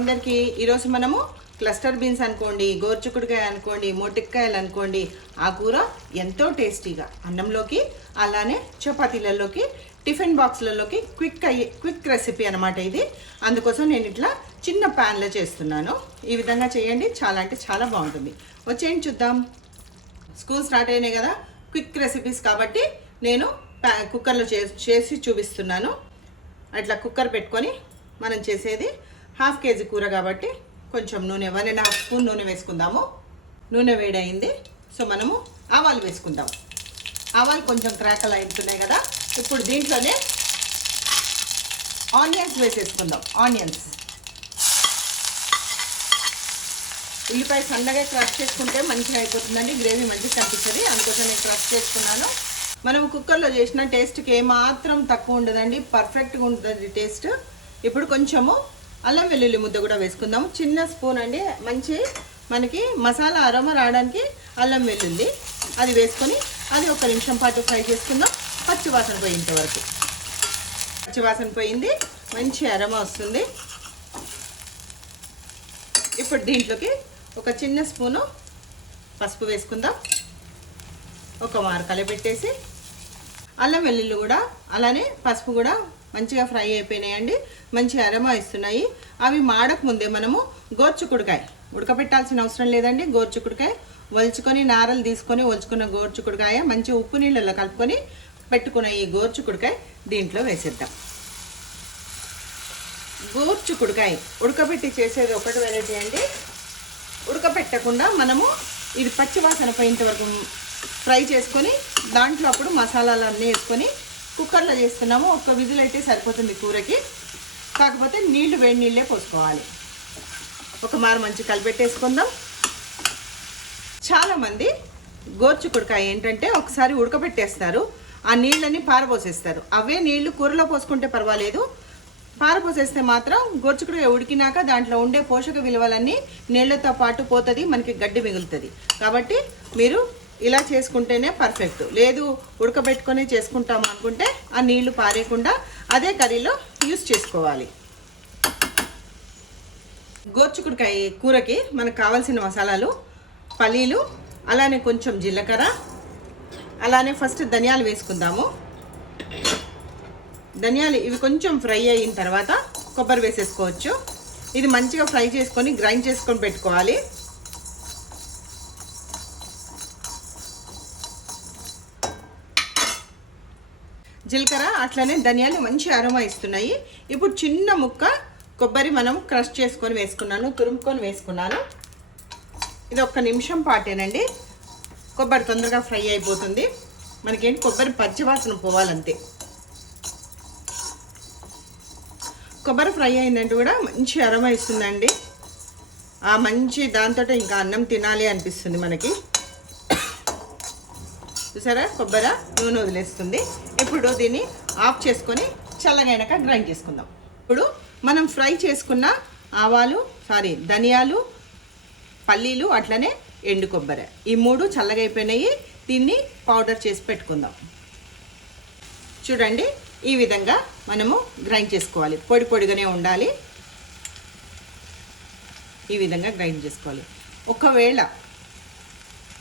అందరికీ ఈరోజు మనము క్లస్టర్ బీన్స్ అనుకోండి, గోర్చుకుడుకాయ అనుకోండి, మోటిక్కాయలు అనుకోండి, ఆ కూర ఎంతో టేస్టీగా అన్నంలోకి అలానే చపాతీలలోకి టిఫిన్ బాక్స్లలోకి క్విక్ రెసిపీ అనమాట ఇది. అందుకోసం నేను ఇట్లా చిన్న ప్యాన్లో చేస్తున్నాను. ఈ విధంగా చేయండి, చాలా అంటే చాలా బాగుంటుంది. వచ్చేయండి చూద్దాం. స్కూల్ స్టార్ట్ అయినాయి కదా, క్విక్ రెసిపీస్ కాబట్టి నేను కుక్కర్లో చేసి చూపిస్తున్నాను. అట్లా కుక్కర్ పెట్టుకొని మనం చేసేది 1/2 kg కూర కాబట్టి కొంచెం నూనె 1.5 స్పూన్ నూనె వేసుకుందాము. నూనె వేడైంది, సో మనము ఆవాలు వేసుకుందాం. ఆవాలు కొంచెం క్రాకలు అవుతున్నాయి కదా, ఇప్పుడు దీంట్లోనే ఆనియన్స్ వేసేసుకుందాం. ఆనియన్స్, ఉల్లిపాయ సన్నగా క్రష్ చేసుకుంటే మంచిగా అయిపోతుందండి, గ్రేవీ మంచిగా కనిపిస్తుంది. అందుకోసం నేను క్రష్ చేసుకున్నాను. మనం కుక్కర్లో చేసిన టేస్ట్కి ఏమాత్రం తక్కువ ఉండదండి, పర్ఫెక్ట్గా ఉంటుంది టేస్ట్. ఇప్పుడు కొంచెము అల్లం వెల్లుల్లి ముద్ద కూడా వేసుకుందాము. చిన్న స్పూన్ అండి, మంచి మనకి మసాలా అరోమా రావడానికి అల్లం వెల్లుల్లి అది వేసుకొని అది 1 నిమిషం పాటు ఫ్రై చేసుకుందాం. పచ్చివాసన పోయేంత వరకు. పచ్చివాసన పోయింది, మంచి అరోమా వస్తుంది. ఇప్పుడు దీంట్లోకి ఒక చిన్న స్పూను పసుపు వేసుకుందాం. ఒక మారు కలిపెట్టేసి అల్లం వెల్లుల్లి కూడా అలానే పసుపు కూడా మంచిగా ఫ్రై అయిపోయినాయండి, మంచి అరోమా ఇస్తున్నాయి. అవి మాడక ముందే మనము గోర్చుకుడుకాయ ఉడకపెట్టాల్సిన అవసరం లేదండి. గోర్చుకుడుకాయ ఒలుచుకొని నారలు తీసుకొని ఒలుచుకున్న గోర్చుకుడుకాయ మంచి ఉప్పు నీళ్ళలో కలుపుకొని పెట్టుకున్న ఈ గోర్చుకుడుకాయ దీంట్లో వేసేద్దాం. గోర్చుకుడుకాయ ఉడకబెట్టి చేసేది ఒకటి వెరైటీ అండి. ఉడకపెట్టకుండా మనము ఇది పచ్చివాసన పోయేంత వరకు ఫ్రై చేసుకొని దాంట్లో అప్పుడు మసాలాలు అన్నీ వేసుకొని కుక్కర్లో చేస్తున్నాము. 1 విజిల్ అయితే సరిపోతుంది కూరకి. కాకపోతే నీళ్లు వేడి నీళ్ళే పోసుకోవాలి. ఒక మారు మంచి కలిపెట్టేసుకుందాం. చాలామంది గోర్చుకుడుకాయ ఏంటంటే ఒకసారి ఉడకబెట్టేస్తారు, ఆ నీళ్ళని పారపోసేస్తారు. అవే నీళ్లు కూరలో పోసుకుంటే పర్వాలేదు, పారపోసేస్తే మాత్రం గోర్చుకుడుకాయ ఉడికినాక దాంట్లో ఉండే పోషక విలువలన్నీ నీళ్లతో పాటు పోతుంది, మనకి గడ్డి మిగులుతుంది. కాబట్టి మీరు ఇలా చేసుకుంటేనే పర్ఫెక్ట్. లేదు ఉడకబెట్టుకొని చేసుకుంటాం అనుకుంటే ఆ నీళ్లు పారేయకుండా అదే కర్రీలో యూస్ చేసుకోవాలి. గోర్చుకుడుకాయ కూరకి మనకు కావాల్సిన మసాలాలు పల్లీలు, అలానే కొంచెం జీలకర్ర, అలానే ఫస్ట్ ధనియాలు వేసుకుందాము. ధనియాలు ఇవి కొంచెం ఫ్రై అయిన తర్వాత కొబ్బరి వేసేసుకోవచ్చు. ఇది మంచిగా ఫ్రై చేసుకొని గ్రైండ్ చేసుకొని పెట్టుకోవాలి. జీలకర్ర అట్లనే ధనియాలు మంచి అరోమా ఇస్తున్నాయి. ఇప్పుడు చిన్న ముక్క కొబ్బరి మనం క్రష్ చేసుకొని వేసుకున్నాను, తురుముకొని వేసుకున్నాను. ఇది 1 నిమిషం పాటేనండి, కొబ్బరి తొందరగా ఫ్రై అయిపోతుంది. మనకేంటి కొబ్బరి పచ్చివాసన పోవాలంతే. కొబ్బరి ఫ్రై అయిందంటే కూడా మంచి అరోమా ఇస్తుందండి. ఆ మంచి దాంతో ఇంకా అన్నం తినాలి అనిపిస్తుంది మనకి. చూసారా, కొబ్బరి నూనె వదిలేస్తుంది. ఇప్పుడు దీన్ని ఆఫ్ చేసుకొని చల్లగైనాక గ్రైండ్ చేసుకుందాం. ఇప్పుడు మనం ఫ్రై చేసుకున్న ధనియాలు, పల్లీలు, అట్లనే ఎండు కొబ్బరి ఈ 3 చల్లగా అయిపోయినాయి. దీన్ని పౌడర్ చేసి పెట్టుకుందాం. చూడండి, ఈ విధంగా మనము గ్రైండ్ చేసుకోవాలి. పొడి పొడిగానే ఉండాలి. ఈ విధంగా గ్రైండ్ చేసుకోవాలి. ఒకవేళ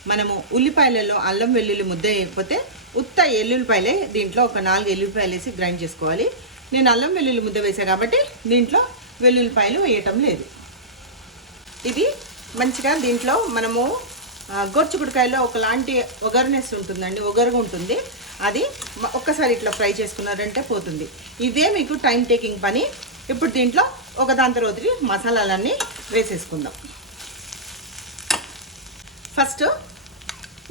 మనము ఉల్లిపాయలలో అల్లం వెల్లుల్లి ముద్ద వేయకపోతే ఉత్త ఎల్లుల్లిపాయలే దీంట్లో ఒక 4 ఎల్లుల్లిపాయలు వేసి గ్రైండ్ చేసుకోవాలి. నేను అల్లం వెల్లుల్లి ముద్ద వేసాను కాబట్టి దీంట్లో వెల్లుల్లిపాయలు వేయటం లేదు. ఇది మంచిగా దీంట్లో మనము గోర్చుకుడుకాయలో ఒకలాంటి ఒగర్నెస్ ఉంటుందండి, ఒగరుగా ఉంటుంది. అది ఒక్కసారి ఇట్లా ఫ్రై చేసుకున్నారంటే పోతుంది. ఇదే మీకు టైం టేకింగ్ పని. ఇప్పుడు దీంట్లో ఒకదాని తర్వాత మసాలాలన్నీ వేసేసుకుందాం. ఫస్ట్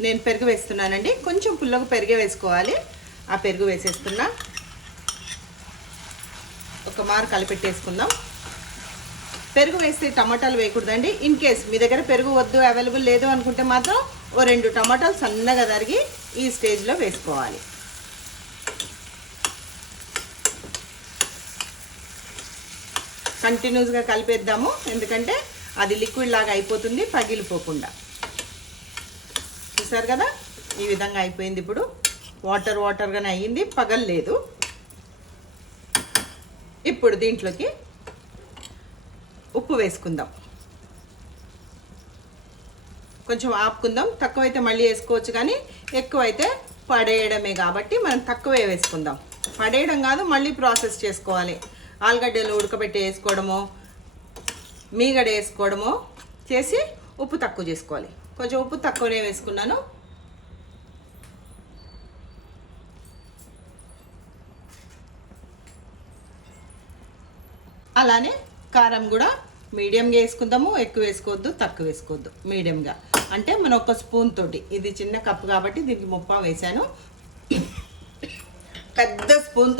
నేను పెరుగు వేస్తున్నానండి. కొంచెం పుల్లగా పెరుగే వేసుకోవాలి. ఆ పెరుగు వేసేస్తున్నా. ఒక మారు కలిపెట్టేసుకుందాం. పెరుగు వేస్తే టమాటాలు వేయకూడదండి. ఇన్ కేస్ మీ దగ్గర పెరుగు వద్దు, అవైలబుల్ లేదు అనుకుంటే మాత్రం 2 టమాటాలు సన్నగా తరిగి ఈ స్టేజ్లో వేసుకోవాలి. కంటిన్యూస్గా కలిపేద్దాము, ఎందుకంటే అది లిక్విడ్ లాగా అయిపోతుంది పగిలిపోకుండా. చూసారు కదా, ఈ విధంగా అయిపోయింది. ఇప్పుడు వాటర్గానే అయ్యింది, పగలలేదు. ఇప్పుడు దీంట్లోకి ఉప్పు వేసుకుందాం. కొంచెం ఆపుకుందాం. తక్కువైతే మళ్ళీ వేసుకోవచ్చు, కానీ ఎక్కువైతే పడేయడమే కాబట్టి మనం తక్కువే వేసుకుందాం. పడేయడం కాదు, మళ్ళీ ప్రాసెస్ చేసుకోవాలి. ఆలుగడ్డలు ఉడకబెట్టి వేసుకోవడమో మీగడ వేసుకోవడమో చేసి ఉప్పు తక్కువ చేసుకోవాలి. కొంచెం ఉప్పు తక్కువనే వేసుకున్నాను. అలానే కారం కూడా మీడియంగా వేసుకుందాము. ఎక్కువ వేసుకోవద్దు, తక్కువ వేసుకోవద్దు, మీడియంగా. అంటే మనం ఒక స్పూన్ తోటి, ఇది చిన్న కప్పు కాబట్టి దీనికి 30 వేసాను. పెద్ద స్పూన్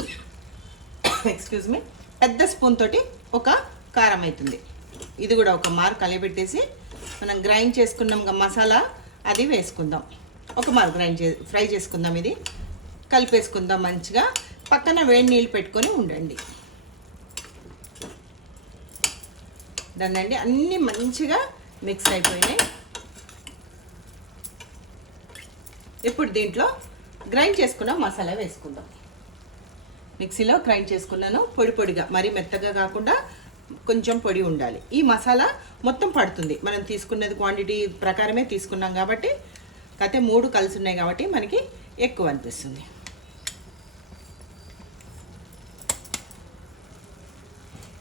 ఎక్స్క్యూజ్ మీ, పెద్ద స్పూన్ తోటి ఒక కారం అవుతుంది. ఇది కూడా ఒక మారు కలిపెట్టేసి మనం గ్రైండ్ చేసుకున్నాం మసాలా, అది వేసుకుందాం. ఒక మారు ఫ్రై చేసుకుందాం. ఇది కలిపేసుకుందాం మంచిగా. పక్కన వేడి నీళ్ళు పెట్టుకొని ఉండండి. దాన్నండి అన్నీ మంచిగా మిక్స్ అయిపోయినాయి. ఇప్పుడు దీంట్లో గ్రైండ్ చేసుకున్న మసాలా వేసుకుందాం. మిక్సీలో గ్రైండ్ చేసుకున్నాను పొడి పొడిగా, మరీ మెత్తగా కాకుండా కొంచెం పొడి ఉండాలి. ఈ మసాలా మొత్తం పడుతుంది. మనం తీసుకున్నది క్వాంటిటీ ప్రకారమే తీసుకున్నాం కాబట్టి, కాకపోతే 3 కలిసి ఉన్నాయి కాబట్టి మనకి ఎక్కువ అనిపిస్తుంది.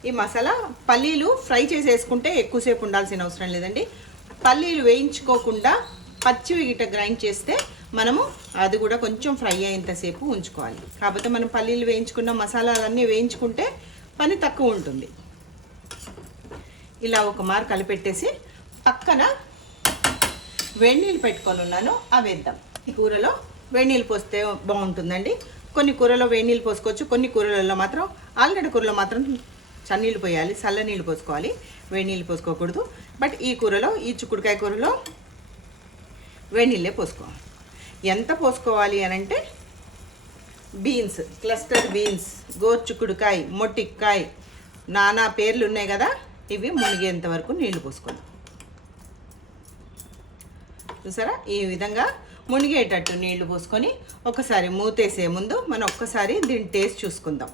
ఈ మసాలా పల్లీలు ఫ్రై చేసి వేసుకుంటే ఎక్కువసేపు ఉండాల్సిన అవసరం లేదండి. పల్లీలు వేయించుకోకుండా పచ్చివి గిట్ట గ్రైండ్ చేస్తే మనము అది కూడా కొంచెం ఫ్రై అయ్యేంతసేపు ఉంచుకోవాలి. కాకపోతే మనం పల్లీలు వేయించుకున్న మసాలాలన్నీ వేయించుకుంటే పని తక్కువ ఉంటుంది. ఇలా ఒక మారు కలిపెట్టేసి పక్కన వేడి నీళ్ళు పెట్టుకొని ఉన్నాను, అవి వేద్దాం. ఈ కూరలో వేడి నీళ్ళు పోస్తే బాగుంటుందండి. కొన్ని కూరలో వేడి నీళ్ళు పోసుకోవచ్చు, కొన్ని కూరలలో మాత్రం, ఆలుగడ్డ కూరలో మాత్రం చన్నీళ్ళు పోయాలి, చల్ల నీళ్ళు పోసుకోవాలి, వేడి నీళ్ళు పోసుకోకూడదు. బట్ ఈ కూరలో, ఈ చిక్కుడుకాయ కూరలో వేడి నీళ్ళే పోసుకోవాలి. ఎంత పోసుకోవాలి అని అంటే, బీన్స్, క్లస్టర్డ్ బీన్స్, గోర్చుకుడుకాయ, మొట్టికాయ, నానా పేర్లు ఉన్నాయి కదా, ఇవి మునిగేంత వరకు నీళ్లు పోసుకోండి. చూసారా, ఈ విధంగా మునిగేటట్టు నీళ్లు పోసుకొని ఒకసారి మూతేసే ముందు మనం ఒక్కసారి దీని టేస్ట్ చూసుకుందాం.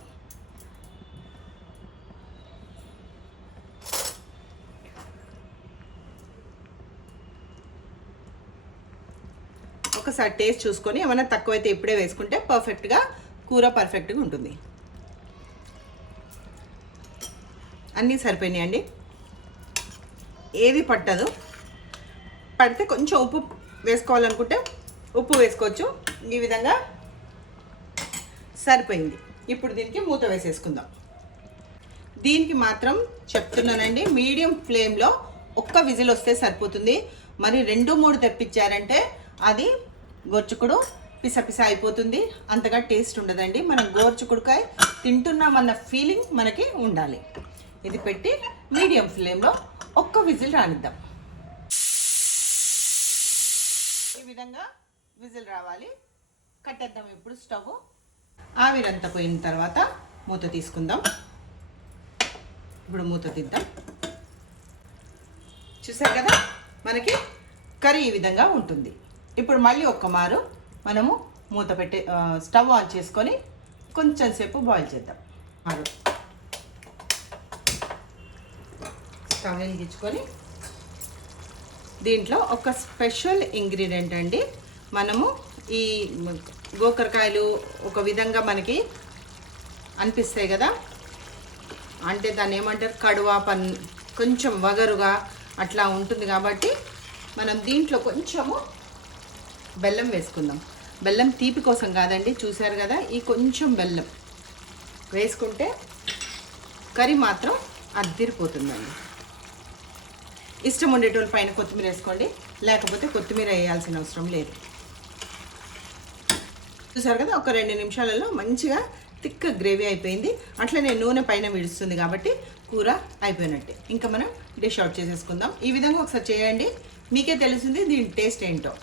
ఒకసారి టేస్ట్ చూసుకొని ఏమైనా తక్కువైతే ఇప్పుడే వేసుకుంటే పర్ఫెక్ట్గా కూర పర్ఫెక్ట్గా ఉంటుంది. అన్నీ సరిపోయినాయండి, ఏది పట్టదు. పడితే కొంచెం ఉప్పు వేసుకోవాలనుకుంటే ఉప్పు వేసుకోవచ్చు. ఈ విధంగా సరిపోయింది. ఇప్పుడు దీనికి మూత వేసేసుకుందాం. దీనికి మాత్రం చెప్తున్నానండి, మీడియం ఫ్లేమ్లో ఒక్క విజిల్ వస్తే సరిపోతుంది. మరి 2-3 తెప్పించారంటే అది గోర్చుకుడు పిసపిస అయిపోతుంది, అంతగా టేస్ట్ ఉండదండి. మనం గోర్చుకుడుకాయ తింటున్నామన్న ఫీలింగ్ మనకి ఉండాలి. ఇది పెట్టి మీడియం ఫ్లేమ్లో ఒక్క విజిల్ రానిద్దాం. ఈ విధంగా విజిల్ రావాలి. కట్టేద్దాం ఇప్పుడు స్టవ్. ఆవిరంతా పోయిన తర్వాత మూత తీసుకుందాం. ఇప్పుడు మూత తీద్దాం. చూసారు కదా, మనకి కర్రీ ఈ విధంగా ఉంటుంది. ఇప్పుడు మళ్ళీ ఒక్క మారు మనము మూత పెట్టి స్టవ్ ఆన్ చేసుకొని కొంచెం సేపు బాయిల్ చేద్దాం. మారు స్టవ్ వెలిగించుకొని దీంట్లో ఒక స్పెషల్ ఇంగ్రీడియంట్ అండి. మనము ఈ గోకరకాయలు ఒక విధంగా మనకి అనిపిస్తాయి కదా, అంటే దాన్ని ఏమంటారు, కడువా కొంచెం వగరుగా అట్లా ఉంటుంది కాబట్టి మనం దీంట్లో కొంచెము బెల్లం వేసుకుందాం. బెల్లం తీపి కోసం కాదండి, చూసారు కదా, ఈ కొంచెం బెల్లం వేసుకుంటే కర్రీ మాత్రం అద్దిరిపోతుందండి. ఇష్టం ఉండేటోళ్ళు పైన కొత్తిమీర వేసుకోండి, లేకపోతే కొత్తిమీర వేయాల్సిన అవసరం లేదు. చూసారు కదా, ఒక 2 నిమిషాలలో మంచిగా థిక్ గ్రేవీ అయిపోయింది. అట్లనే నూనె పైన విడుస్తుంది కాబట్టి కూర అయిపోయినట్టే. ఇంకా మనం డిష్ అవుట్ చేసేసుకుందాం. ఈ విధంగా ఒకసారి చేయండి, మీకే తెలుస్తుంది దీని టేస్ట్ ఏంటో.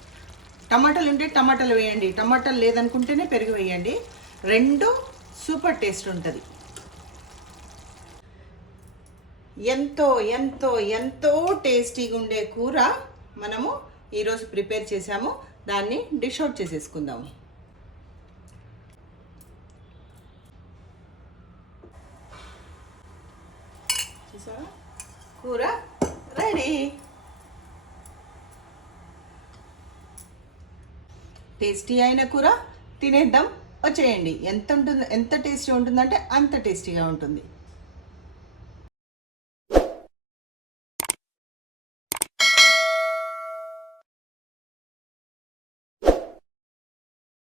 టమాటాలు ఉంటే టమాటాలు వేయండి, టమాటాలు లేదనుకుంటేనే పెరుగు వేయండి, 2 సూపర్ టేస్ట్ ఉంటుంది. ఎంతో ఎంతో ఎంతో టేస్టీగా ఉండే కూర మనము ఈరోజు ప్రిపేర్ చేసాము. దాన్ని డిష్ అవుట్ చేసేసుకుందాము. చూసారా, కూర రెడీ. టేస్టీ అయిన కూర తినేద్దాం వచ్చేయండి. ఎంత టేస్టీ ఉంటుందంటే అంత టేస్టీగా ఉంటుంది.